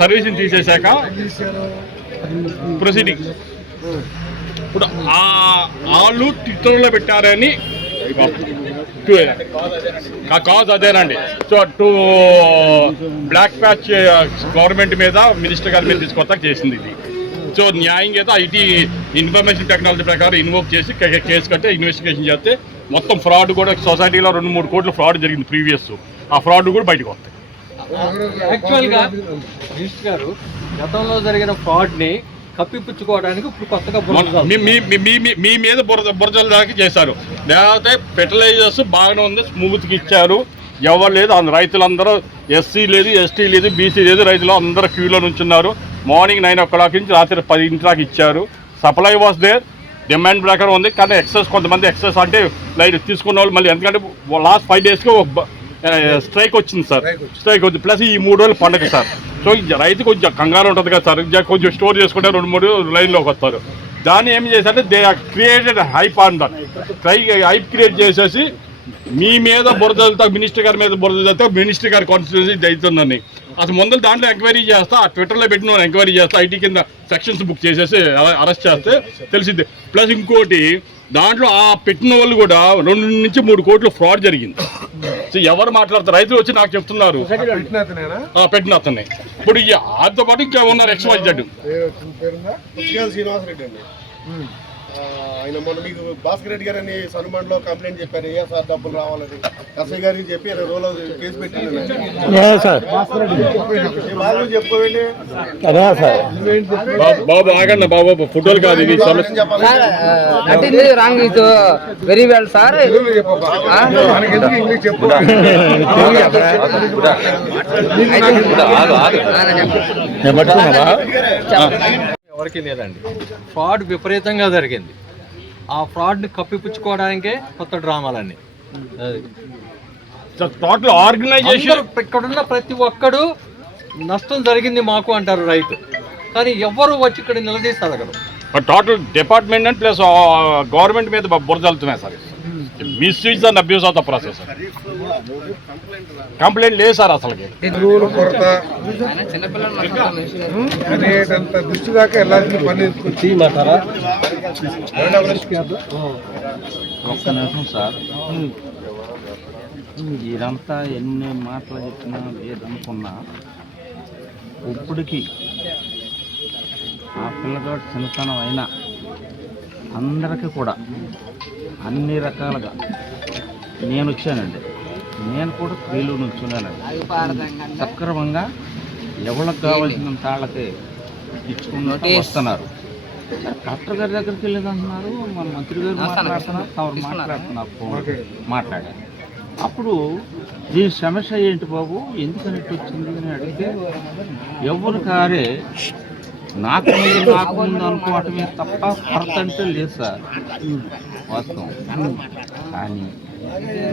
Servicing తీసేశాక proceeding ఇప్పుడు ఆ వాళ్ళు ట్విట్టర్లో పెట్టారని కాజ్ అదేనండి. So two black patch government మీద మినిస్టర్ గారి మీద తీసుకొస్తా చేసింది ఇది. సో న్యాయం అయితే ఐటీ ఇన్ఫర్మేషన్ టెక్నాలజీ ప్రకారం ఇన్వోక్ చేసి కేసు కట్టి ఇన్వెస్టిగేషన్ చేస్తే మొత్తం ఫ్రాడ్ కూడా సొసైటీలో రెండు మూడు కోట్ల ఫ్రాడ్ జరిగింది ప్రీవియస్ ఆ ఫ్రాడ్ కూడా బయటకు వస్తాయి. యాక్చువల్గా మినిస్టర్ గారు గతంలో జరిగిన ఫ్రాడ్ని కప్పిపుచ్చుకోవడానికి ఇప్పుడు కొత్తగా మీ మీ మీ- మీద బురద బురదల దాకా చేశారు. లేకపోతే ఫెర్టిలైజర్స్ బాగానే ఉంది స్మూత్కి ఇచ్చారు. ఎవరు లేదు రైతులందరూ ఎస్సీ లేదు ఎస్టీ లేదు బీసీ లేదు రైతులు అందరూ క్యూలో నుంచున్నారు. మార్నింగ్ నైన్ ఓ క్లాక్ నుంచి రాత్రి పదింటి దాకా ఇచ్చారు. సప్లై వాస్ దేర్ డిమాండ్ ప్రకారం ఉంది కానీ ఎక్సెస్ కొంతమంది ఎక్సెస్ అంటే లైట్ తీసుకున్న వాళ్ళు మళ్ళీ ఎందుకంటే లాస్ట్ ఫైవ్ డేస్కి ఒక స్ట్రైక్ వచ్చింది సార్. స్ట్రైక్ వచ్చింది. ప్లస్ ఈ మూడు రోజులు పండగ సార్. సో రైతు కొంచెం కంగారు ఉంటుంది కదా సార్. ఇంకా కొంచెం స్టోర్ చేసుకుంటే రెండు మూడు లైన్లోకి వస్తారు. దాన్ని ఏం చేశారంటే they are created hype on that try hype create చేసేసి మీ మీద బురద మినిస్టర్ గారి మీద బురద మినిస్టర్ గారి కాన్స్టిట్యూన్సీ అవుతుందని అసలు ముందు దాంట్లో ఎంక్వైరీ చేస్తా ఆ ట్విట్టర్లో పెట్టిన వాళ్ళు ఎంక్వైరీ చేస్తా ఐటీ కింద సెక్షన్స్ బుక్ చేసేసి అరెస్ట్ చేస్తే తెలిసింది ప్లస్ ఇంకోటి దాంట్లో ఆ పెట్టిన వాళ్ళు కూడా రెండు నుంచి మూడు కోట్లు ఫ్రాడ్ జరిగింది. సో ఎవరు మాట్లాడతారు? రైతులు వచ్చి నాకు చెప్తున్నారు. ఆ, పెట్టిన అతన్ని? ఇప్పుడు ఆతో పాటు ఇంకా ఉన్నారు ఎక్స్ వై జెడ్ ఆయన మొన్న మీకు భాస్కర్ రెడ్డి గారు అని సన్మాన్లో కంప్లైంట్ చెప్పారు. ఏ సార్ డబ్బులు రావాలని? ఎస్ఐ గారికి చెప్పి ఇరవై రోజులు కేసు పెట్టింది. సార్? చెప్పుకోండి అదే సార్. బాబు బాబు ఆగండి బాబు ఫోటోలు కాదు ఇది. That is wrong is very well sir. నేను పట్టుకున్నావా ఎవరికి లేదండి. ఫ్రాడ్ విపరీతంగా జరిగింది. ఆ ఫ్రాడ్ని కప్పిపుచ్చుకోవడానికే కొత్త డ్రామాలన్నీ. అది. టోటల్ ఆర్గనైజేషన్ ఇక్కడున్న ప్రతి ఒక్కడు నష్టం జరిగింది మాకు అంటారు రైతు. కానీ ఎవరు వచ్చి ఇక్కడ నిలదీసి అడగరు. Total department and plus government మీద బురద sir. Misuse and abuse of the process complaint లేదు సార్ అసలుకి. అనేటంత దృష్టి దాకా వెళ్ళాల్సిన పని చేయమంటారా ఒక్క నిమిషం సార్. ఇదంతా ఎన్ని మాటలు చెప్పినా లేదనుకున్నా ఇప్పటికి ఆ పిల్లగాడు చిన్నతనం అయినా అందరికీ కూడా అన్ని రకాలుగా. నేను వచ్చానండి. నేను కూడా క్రీలు నుంచున్నానండి. సక్రమంగా ఎవరికి కావాల్సినంత వాళ్ళకి ఇచ్చుకుంటూ వస్తున్నారు. కలెక్టర్ గారి దగ్గరికి వెళ్ళేది అంటున్నారు మన మంత్రి గారు మాట్లాడుతున్నారు. తమరు మాట్లాడుతున్నారు. ఫోన్ మాట్లాడారు. అప్పుడు దీని సమస్య ఏంటి బాబు? ఎందుకని వచ్చింది అని అడిగితే ఎవరు కారే నాకు ముందు నాకు అనుకోవటమే తప్ప కొరత అంటే లేదు సార్. వాస్తవం. కానీ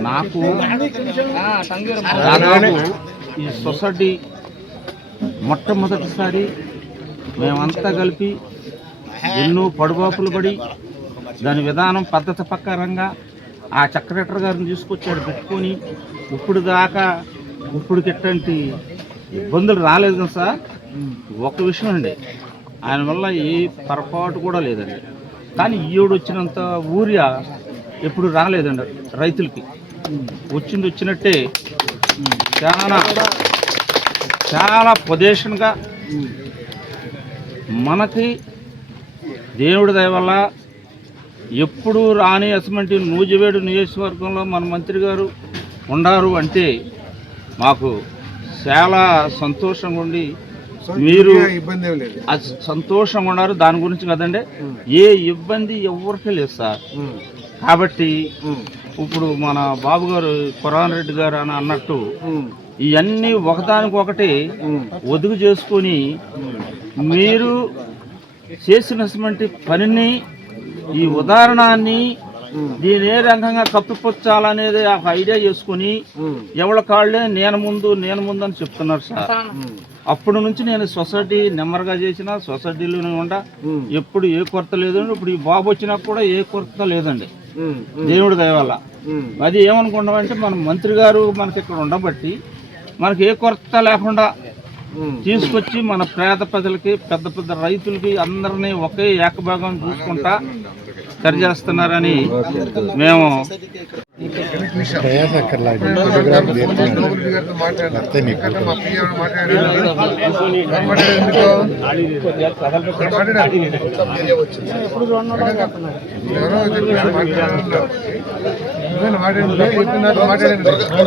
నాకు దాదాపు ఈ సొసైటీ మొట్టమొదటిసారి మేమంతా కలిపి ఎన్నో పడుబాపులు పడి దాని విధానం పద్ధతి ప్రకారంగా ఆ చక్రటర్ గారిని తీసుకొచ్చాడు పెట్టుకొని ఇప్పుడు దాకా ఇప్పుడు ఇట్లాంటి ఇబ్బందులు రాలేదు కదా సార్. ఒక విషయం అండి. ఆయన వల్ల ఏ పొరపాటు కూడా లేదండి. కానీ ఈవిడ వచ్చినంత ఊరియా ఎప్పుడు రాలేదండి రైతులకి. వచ్చింది వచ్చినట్టే చాలా చాలా పొజిషన్గా మనకి దేవుడి దయ వల్ల ఎప్పుడు రాని అసమంటి నూజివేడు నియోజకవర్గంలో మన మంత్రి గారు ఉండారు అంటే మాకు చాలా సంతోషంగా ఉండి మీరు సంతోషంగా ఉన్నారు దాని గురించి కదండి. ఏ ఇబ్బంది ఎవరికి లేదు సార్. కాబట్టి ఇప్పుడు మన బాబు గారు కురాన్ రెడ్డి గారు అని అన్నట్టు ఇవన్నీ ఒకదానికొకటి ఒదుగు చేసుకొని మీరు చేసినటువంటి పనిని ఈ ఉదాహరణని దీని ఏ రంగంగా కప్పిపుచ్చాలనేది ఒక ఐడియా చేసుకుని ఎవరి కాళ్ళే నేను ముందు నేను ముందు అని చెప్తున్నారు సార్. అప్పటి నుంచి నేను సొసైటీ నెమ్మరుగా చేసిన సొసైటీలోనే ఉండ. ఎప్పుడు ఏ కొరత లేదండి. ఇప్పుడు ఈ బాబు వచ్చినా కూడా ఏ కొరత లేదండి. దేవుడి దయ వల్ల. అది ఏమనుకుంటామంటే మన మంత్రి గారు మనకి ఇక్కడ ఉండబట్టి మనకి ఏ కొరత లేకుండా తీసుకొచ్చి మన పేద ప్రజలకి పెద్ద పెద్ద రైతులకి అందరినీ ఒకే ఏకభాగం చూసుకుంటా సరిచేస్తున్నారని మేము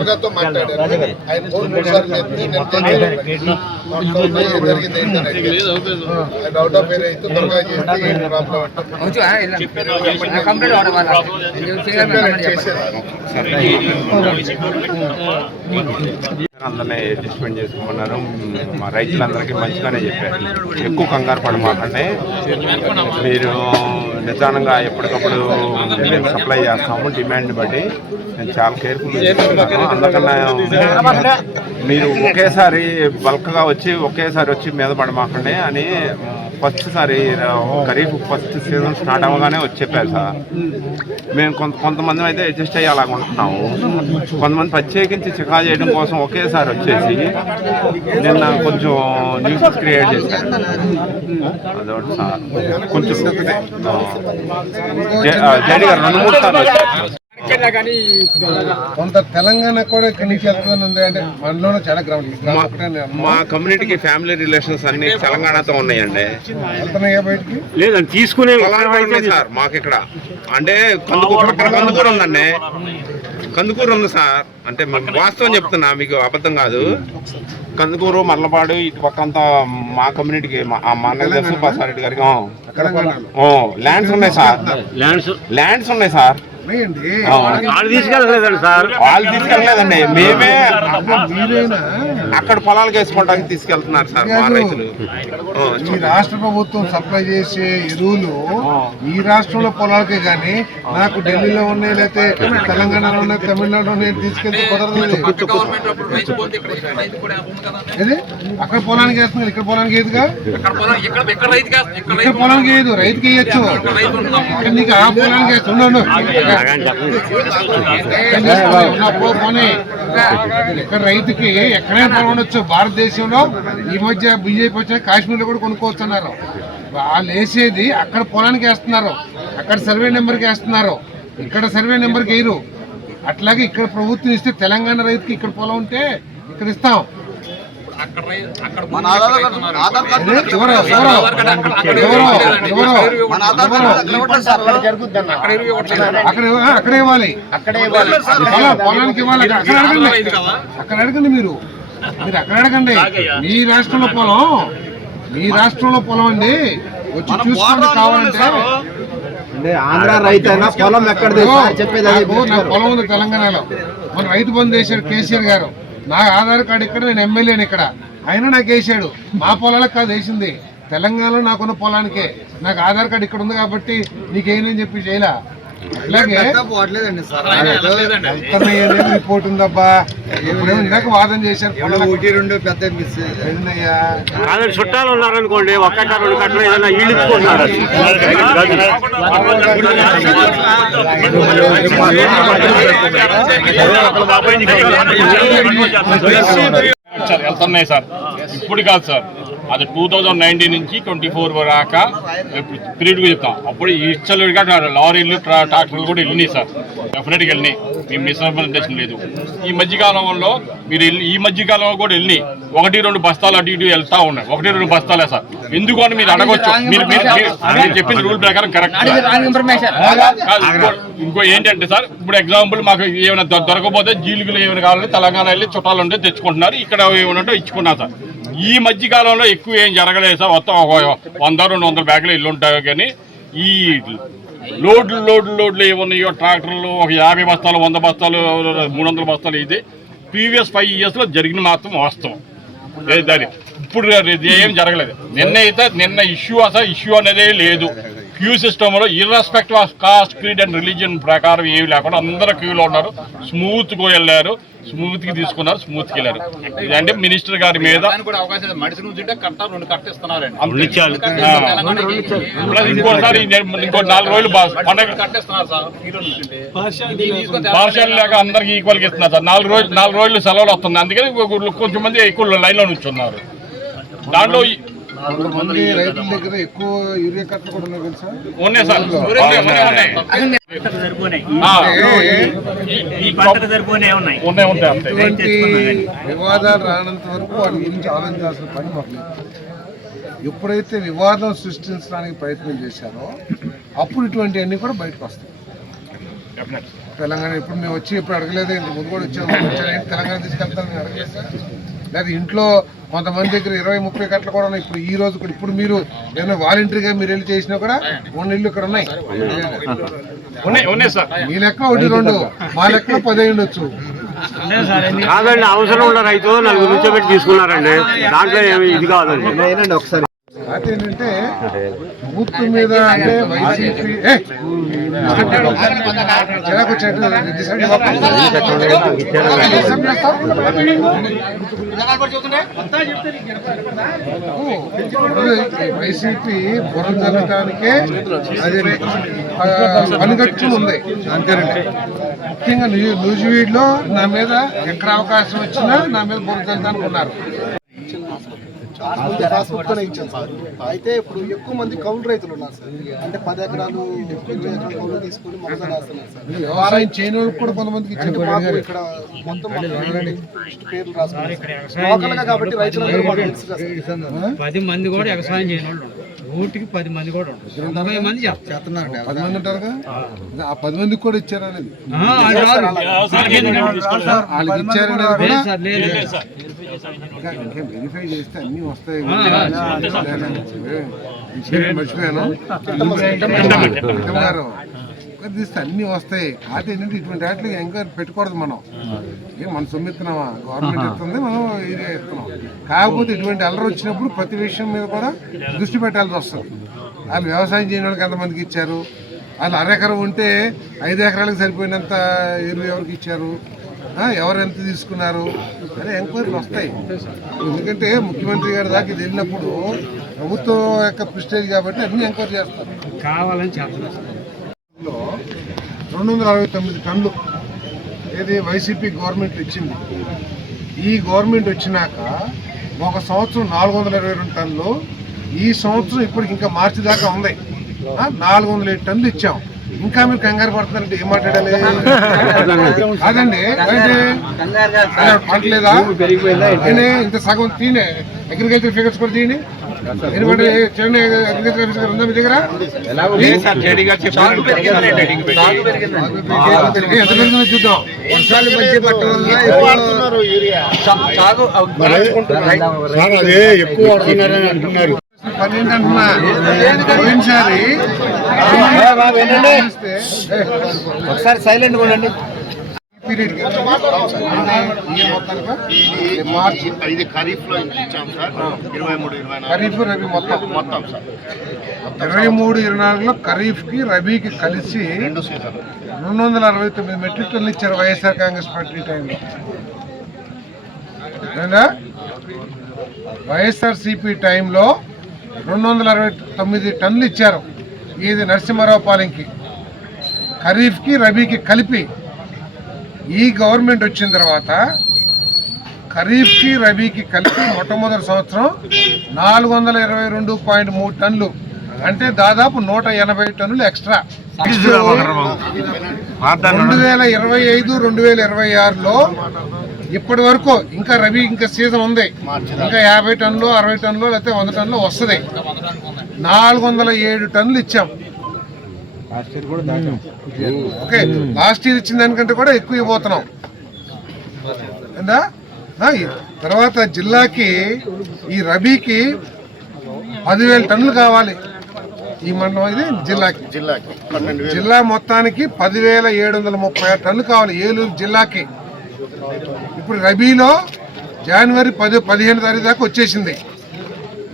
గారితో మాట్లాడారు చెప్పారు ఆఫ్ ఏరియా అయితే చేస్తే ప్రాబ్లం అంటే కంప్లీట్ అవడం అందరినీ డిస్పెండ్ చేసుకున్నారు. మా రైతులందరికీ మంచిగానే చెప్పారు. ఎక్కువ కంగారు పడమాకండి మీరు నిదానంగా ఎప్పటికప్పుడు మేము సప్లై చేస్తాము డిమాండ్ బట్టి నేను చాలా కేర్ఫుల్ చేసుకుంటున్నాను అందుకన్నా మీరు ఒకేసారి బల్క్గా వచ్చి ఒకేసారి వచ్చి మీద పడమాకండి అని ఫస్ట్ సారి ఖరీఫ్ ఫస్ట్ సీజన్ స్టార్ట్ అవ్వగానే వచ్చి చెప్పారు సార్. మేము కొంత కొంతమంది అయితే అడ్జస్ట్ అయ్యేలాగుంటున్నాము కొంతమంది ప్రత్యేకించి చికా చేయడం కోసం ఒకేసారి వచ్చేసి నిన్న కొంచెం న్యూస్ క్రియేట్ చేశారు. అదొకటి సార్. కొంచెం జడి గారు రెండు మూడు సార్లు కొంత తెలంగాణ కూడా ఇక్కడి నుంచి వెళ్తుందని ఉంది అంటే మనలోనే చాలా గ్రౌండ్. ఈ గ్రామం ఒకటే నేను మా కమ్యూనిటీకి ఫ్యామిలీ రిలేషన్స్ అన్ని తెలంగాణతో ఉన్నాయండి. లేదండి తీసుకునే సార్ మాకు ఇక్కడ. అంటే కందుకూరు కందుకూరు ఉందండి. కందుకూరు ఉంది సార్. అంటే వాస్తవం చెప్తున్నా మీకు అబద్ధం కాదు. కందుకూరు మర్లపాడు ఇటు పక్క అంతా మా కమ్యూనిటీకి మా మా అన్నయ్య తెలుసు ప్రసారెడ్డి గారికి ల్యాండ్స్ ఉన్నాయి సార్. ల్యాండ్స్. ల్యాండ్స్ ఉన్నాయి సార్. వాళ్ళు తీసుకెళ్ళలేదండి సార్. వాళ్ళు తీసుకెళ్ళలేదండి. మేమే మీరేనా? అక్కడ పొలాలకు వేసుకోవడానికి తీసుకెళ్తున్నారు సార్ మా రైతులు. ఆ, ఈ రాష్ట్ర ప్రభుత్వం సప్లై చేసే ఎరువులు ఈ రాష్ట్రంలో పొలాలకే కానీ నాకు ఢిల్లీలో ఉన్నాయి లేకపోతే తెలంగాణలో ఉన్నాయి తమిళనాడులో ఉన్నాయి తీసుకెళ్తే కుదరదు ఏది? అక్కడ పొలానికి వేస్తున్నారు ఇక్కడ పొలానికి ఏదిగా? ఇక్కడ పొలానికి వేయదు రైతుకి వేయచ్చు ఇక్కడ నీకు ఆ పొలానికి వేస్తున్నాను ఇక్కడ రైతుకి ఎక్కడైనా పొలం ఉండొచ్చు భారతదేశంలో ఈ మధ్య బీజేపీ వచ్చిన కాశ్మీర్లో కూడా కొనుక్కోవచ్చున్నారు. వాళ్ళు వేసేది అక్కడ పొలానికి వేస్తున్నారు. అక్కడ సర్వే నెంబర్కి వేస్తున్నారు. ఇక్కడ సర్వే నెంబర్కి వేయరు. అట్లాగే ఇక్కడ ప్రభుత్వం ఇస్తే తెలంగాణ రైతుకి ఇక్కడ పొలం ఉంటే ఇక్కడ ఇస్తాం. అక్కడ ఇవ్వాలి. పొలం- పొలానికి ఇవ్వాలి. అక్కడ అడగండి. అక్కడ అడగండి మీరు. మీరు అక్కడ అడగండి. మీ రాష్ట్రంలో పొలం మీ రాష్ట్రంలో పొలం అండి. వచ్చి చూసుకోండి కావాలంటే ఆంధ్ర రైతు అయినా పొలం ఎక్కడ చెప్పేది పొలం ఉంది తెలంగాణలో. మన రైతు బంధు వేసాడు కేసీఆర్ గారు. నా ఆధార్ కార్డు ఇక్కడ నేను ఎమ్మెల్యేని ఇక్కడ. అయినా నాకు వేసాడు. మా పొలాలకు కాదు వేసింది. తెలంగాణలో నాకున్న పొలానికే. నాకు ఆధార్ కార్డు ఇక్కడ ఉంది కాబట్టి నీకేనని చెప్పి చేయలే? రిపోర్ట్ ఉందబ్బా. ఇందాక వాదన చేశారు. ఒకటి రెండు పెద్ద మిస్ చుట్టాలు ఉన్నారనుకోండి ఒక్క రెండు కట్టలు ఏదైనా వెళ్తున్నాయి సార్. ఇప్పుడు కాదు సార్. అది టూ థౌజండ్ నైన్టీన్ నుంచి ట్వంటీ ఫోర్ దాకా పీరియడ్ చెప్తాం. అప్పుడు ఇచ్చలుగా లారీలు ట్రా- ట్రాక్టర్లు కూడా వెళ్ళినాయి సార్. డెఫినెట్గా వెళ్ళినాయి. మీ మిస్అండర్స్టాండింగ్ లేదు. ఈ మధ్యకాలంలో మీరు ఈ మధ్యకాలంలో కూడా వెళ్ళి ఒకటి రెండు బస్తాలు అటు ఇటు వెళ్తా ఉన్నాయి. ఒకటి రెండు బస్తాలే సార్. ఎందుకు అని మీరు అడగొచ్చు? మీరు మీరు చెప్పిన రూల్ ప్రకారం కరెక్ట్ ఇంకో- ఏంటంటే సార్ ఇప్పుడు ఎగ్జాంపుల్ మాకు ఏమైనా దొ- దొరకకపోతే జీలుగులు ఏమైనా కావాలంటే తెలంగాణ వెళ్ళి చుట్టాలు ఉంటే తెచ్చుకుంటున్నారు. ఇక్కడ ఏమైనా ఇచ్చుకున్నారు సార్. ఈ మధ్య కాలంలో ఎక్కువ ఏం జరగలేదు సార్. మొత్తం ఒక వంద రెండు వందల బ్యాగులు ఇల్లు ఉంటాయి కానీ ఈ లోడ్లు లోడ్లు లోడ్లు ఏమున్నాయో ట్రాక్టర్లు ఒక యాభై బస్తాలు వంద బస్తాలు మూడు వందల బస్తాలు ఇది ప్రీవియస్ ఫైవ్ ఇయర్స్లో జరిగిన మాత్రం వాస్తవం. దాని ఇప్పుడు ఇది ఏం జరగలేదు. నిన్న అయితే నిన్న ఇష్యూ అసలు ఇష్యూ అనేదే లేదు. క్యూ సిస్టంలో irrespective of caste creed and religion ప్రకారం ఏమి లేకుండా అందరూ క్యూలో ఉన్నారు. స్మూత్గా వెళ్ళారు. స్మూత్గా తీసుకున్నారు. స్మూత్గా వెళ్ళారు. ఇదంటే మినిస్టర్ గారి మీద. ఇంకోసారి ఇంకో నాలుగు రోజులు పండగ పార్షల్ లేక అందరికి ఈక్వల్గా ఇస్తున్నారు సార్. నాలుగు రోజులు నాలుగు రోజులు సెలవులు వస్తుంది అందుకని కొంచెం మంది ఎక్కువ లైన్లో నుంచున్నారు. దాంట్లో రైతుల దగ్గర ఎక్కువ యూరియా కట్టలు కూడా ఉన్నాయి సార్? ఉన్నాయి, ఇటువంటి వివాదాలు రానంత వరకు వాటి గురించి ఆలోచించాల్సిన పని మాకు. ఎప్పుడైతే వివాదం సృష్టించడానికి ప్రయత్నం చేశారో అప్పుడు ఇటువంటివన్నీ కూడా బయటకు వస్తాయి. తెలంగాణ ఇప్పుడు మేము వచ్చి ఇప్పుడు అడగలేదు ఇంత ముందు కూడా వచ్చాము తెలంగాణ తీసుకెళ్తాను నేను అడగలేదు లేదా ఇంట్లో కొంతమంది దగ్గర ఇరవై ముప్పై కట్టలు కూడా ఉన్నాయి. ఇప్పుడు ఈ రోజు కూడా ఇప్పుడు మీరు ఏదైనా వాలంటరీగా మీరు వెళ్ళి చేసినా కూడా మూడు ఇల్లు ఇక్కడ ఉన్నాయి. మీ లెక్క ఒకటి రెండు. మా లెక్క పది ఉండొచ్చు. కాదండి అవసరం ఉన్న రైతు నలుగురు నుంచోబెట్టి తీసుకున్నారండి. దాంట్లో ఇది కాదండి. ఒకసారి అయితే ఏంటంటే ప్రభుత్వం మీద అంటే వైసీపీ వైసీపీ బుర్ర జల్లటానికే అది ఆ, పనిగట్టుకుని ఉంది. అంతేనండి. ముఖ్యంగా న్యూజివీడ్లో నా మీద ఎక్కడ అవకాశం వచ్చినా నా మీద బుర్ర జల్లటానికి ఉన్నారు అయితే ఇప్పుడు ఎక్కువ మంది కౌలు రైతులు ఉన్నారు సార్. అంటే పది ఎకరాలు ఇరవై ఎకరాలు కౌలు తీసుకొని మొక్కజొన్న వేస్తున్నారు సార్. వ్యవసాయం చేయని వాళ్ళకి కూడా కొంతమందికి ఇచ్చారు ఇక్కడ మొత్తం పేర్లు రాసుకున్నారు కాబట్టి రైతులందరూ. పది మంది కూడా వ్యవసాయం చేయని వాళ్ళు. నూటికి పది మంది కూడా ఉంటారు మంది చేస్తున్నారు పది మంది ఆ పది మందికి కూడా ఇచ్చారనేది వాళ్ళకి ఇచ్చారనేది కూడా సార్ లేదు. ఇంకా ఇంకా వెరిఫై చేస్తే అన్నీ వస్తాయి విషయం మర్చిపోయాను గారు తీస్తే వస్తాయి కాకపోతే ఏంటంటే ఇటువంటి వాటికి ఎంక్వైరీ పెట్టకూడదు మనం ఏ మనం సొమ్మిస్తున్నామా గవర్నమెంట్ ఇస్తుంది మనం ఇది ఇస్తున్నాం కాకపోతే ఇటువంటి అల్లరి వచ్చినప్పుడు ప్రతి విషయం మీద కూడా దృష్టి పెట్టాల్సి వస్తుంది వాళ్ళు వ్యవసాయం చేయని వాళ్ళకి ఎంతమందికి ఇచ్చారు వాళ్ళు అరెకరం ఉంటే ఐదు ఎకరాలకు సరిపోయినంత ఎరువు ఎవరికి ఇచ్చారు ఎవరు ఎంత తీసుకున్నారు? అనే ఎంక్వైరీలు వస్తాయి. ఎందుకంటే ముఖ్యమంత్రి గారి దాకా ఇది వెళ్ళినప్పుడు ప్రభుత్వం యొక్క ప్రిస్టేజ్ కాబట్టి అన్ని ఎంక్వైరీ చేస్తారు. కావాలని చేస్తున్నారు రెండు వందల అరవై తొమ్మిది టన్నులు ఏది వైసీపీ గవర్నమెంట్ ఇచ్చింది. ఈ గవర్నమెంట్ వచ్చినాక ఒక సంవత్సరం నాలుగు వందల ఇరవై రెండు టన్నులు ఈ సంవత్సరం ఇప్పటికి ఇంకా మార్చి దాకా ఉంది. నాలుగు వందల ఏడు టన్నులు ఇచ్చాం. ఇంకా మీరు కంగారు పడుతున్నారంటే ఏం మాట్లాడాలి పంటలేదా ఏంటి? ఇంత సగం తీనే అగ్రికల్చర్ ఫిగర్స్ కూడా తీయండి ఎందుకంటే చూడండి అగ్రికల్చర్ ఉందా మీ దగ్గర ఎంత చూద్దాం పని ఏంటంటున్నా? పోయినసారి ఒకసారి సైలెంట్ ఉండండి. పీరియడ్ ఈ మొత్తానికి మార్చి ఇది ఖరీఫ్లో ఇచ్చాం సార్. ఇరవై మూడు ఇరవై ఖరీఫ్ రబీ మొత్తం. మొత్తం సార్. ఇరవై మూడు ఇరవై నాలుగులో ఖరీఫ్కి రబీకి కలిసి రెండు సీజన్ రెండు వందల అరవై తొమ్మిది మెట్రిక్ టన్నులు ఇచ్చారు వైఎస్ఆర్ కాంగ్రెస్ పార్టీ టైంలో. అవునా? వైఎస్ఆర్ సిపి టైంలో రెండు వందల అరవై తొమ్మిది టన్నులు ఇచ్చారు. ఇది నరసింహారావు పాలెంకి. ఖరీఫ్కి రబీకి కలిపి ఈ గవర్నమెంట్ వచ్చిన తర్వాత ఖరీఫ్కి రబీకి కలిపి మొట్టమొదటి సంవత్సరం నాలుగు వందల ఇరవై రెండు పాయింట్ మూడు టన్నులు. అంటే దాదాపు నూట ఎనభై టన్నులు ఎక్స్ట్రా. రెండు వేల ఇరవై ఐదు రెండు వేల ఇరవై ఆరులో ఇప్పటి వరకు ఇంకా రబీ ఇంకా సీజన్ ఉంది. ఇంకా యాభై టన్నులు అరవై టన్నులు లేకపోతే వంద టన్నులు వస్తుంది. నాలుగు వందల ఏడు టన్నులు ఇచ్చాం. ఓకే. లాస్ట్ ఇయర్ ఇచ్చిన దానికంటే కూడా ఎక్కువ ఇవ్వబోతున్నాం. తర్వాత జిల్లాకి ఈ రబీకి పదివేల టన్నులు కావాలి. ఈ మండలం ఇది జిల్లాకి. జిల్లాకి జిల్లా మొత్తానికి పదివేల ఏడు వందల ముప్పై ఆరు టన్నులు కావాలి ఏలూరు జిల్లాకి. ఇప్పుడు రబీలో జనవరి పది పదిహేను తారీఖు దాకా వచ్చేసింది.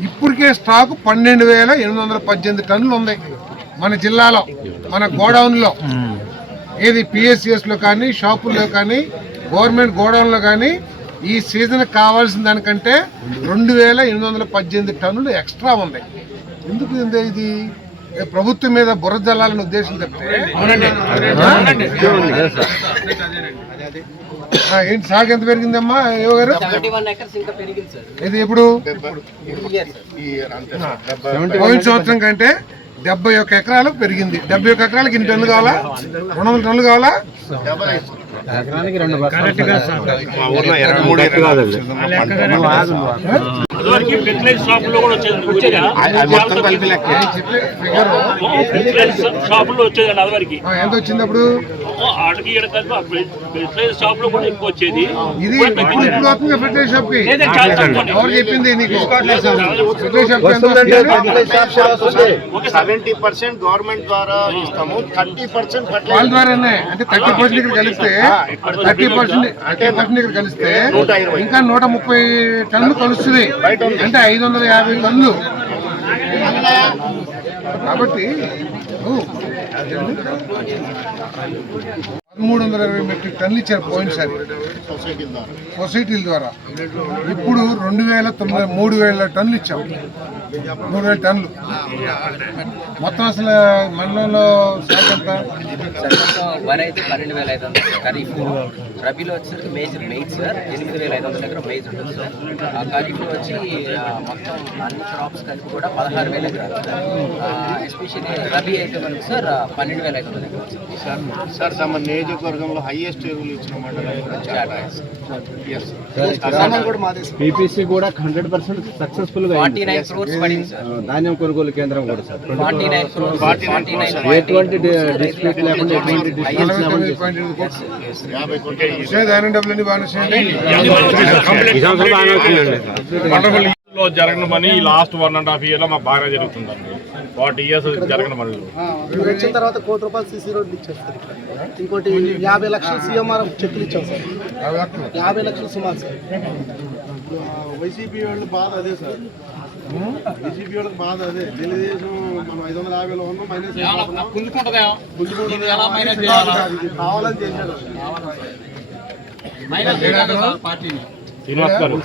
ఇప్పటికే స్టాక్ పన్నెండు వేల ఎనిమిది వందల పద్దెనిమిది టన్నులు ఉంది. మన జిల్లాలో మన గోడౌన్లో. ఏది పిఎస్సిఎస్లో కానీ షాపుల్లో కానీ గవర్నమెంట్ గోడౌన్లో కానీ ఈ సీజన్ కావాల్సిన దానికంటే రెండు వేల ఎనిమిది వందల పద్దెనిమిది టన్నులు ఎక్స్ట్రా ఉంది. ఎందుకు ఇది? ప్రభుత్వం మీద బుర్ర జల్లాలని ఉద్దేశం చెప్తే ఏంటి సాగు ఎంత పెరిగిందమ్మా ఏవో గారు? ఇది ఇప్పుడు పోయిన సంవత్సరం కంటే డెబ్బై ఒక్క ఎకరాలు పెరిగింది. డెబ్బై ఒక్క ఎకరాలకి ఇన్ని టన్నులు కావాలా? రెండు వందల టన్నులు కావాలా? వచ్చేదండి అదివరకు. ఎంత ఆటకి ఫెర్టిలైజర్ షాప్లో కూడా ఎక్కువ వచ్చేది. ఇది ఇప్పుడు ఇప్పుడు వస్తుంది ఫెర్టిలైజర్ షాప్కి ఎవరు చెప్పింది? నీకు? సెవెంటీ పర్సెంట్ గవర్నమెంట్ ద్వారా ఇస్తాము థర్టీ పర్సెంట్ ద్వారానే. అంటే థర్టీ పర్సెంట్ ఇక్కడ కలిస్తే థర్టీ పర్సెంట్ థర్టీ పర్సెంట్ కలిస్తే ఇంకా నూట ముప్పై టన్నులు కలుస్తుంది. అంటే ఐదు వందల యాభై టన్నులు. కాబట్టి పదమూడు వందల ఇరవై మెట్రిక్ టన్నులు ఇచ్చారు పోయినసారి. సొసైటీల ద్వారా. ఇప్పుడు రెండు వేల తొమ్మిది మూడు వేల టన్నులు ఇచ్చాం. మూడు వేల టన్నులు. మొత్తం అసలు మండలంలో శాఖ ఎంత? వరి అయితే పన్నెండు వేల ఐదు వందలు సార్ ఖరీఫ్. రబీలో వచ్చేసరికి మేజర్ మెయిట్ సార్ ఎనిమిది వేల ఐదు వందల దగ్గర మేజ్ ఉంటుంది సార్. ఆ ఖరీఫ్లో వచ్చి మొత్తం అన్ని క్రాప్స్ కలిపి కూడా పదహారు వేల ఎకరాలు సార్. ఎస్పెషల్లీ రబీ అయితే మనకి సార్ పన్నెండు వేల ఐదు వందల ఎకరాలు సార్ సార్ నియోజకవర్గంలో హైయెస్ట్ ఎరువులు ఇచ్చిన మండలం కూడా చాలా పీపీసీ హండ్రెడ్ పర్సెంట్ సక్సెస్ఫుల్గా ఫార్టీ నైన్ క్రోర్స్ పడింది సార్ ధాన్యం కొనుగోలు కేంద్రం కూడా సార్ ఎటువంటి డిస్ప్యూట్ లేకుండా ఎటువంటి లో జరగని పని లాస్ట్ వన్ అండ్ హాఫ్ ఇయర్లో మాకు బాగా జరుగుతుందండి. ఫార్టీ ఇయర్స్ జరగని పని మేము వచ్చిన తర్వాత కోటి రూపాయలు సీసీ రోడ్లు ఇచ్చారు సార్ ఇంకోటి యాభై లక్షలు సీఎంఆర్ చెక్కులు ఇచ్చాం సార్. యాభై లక్షలు? సుమారు సార్. వైసీపీ వాళ్ళ బాధ అదే సార్. వైసీపీ వాళ్ళకి బాధ అదే. తెలుగుదేశం మనం ఐదు వందల యాభైలో ఉన్నాం మైనస్ కావాలని చేశాడు శ్రీనివాస్ గారు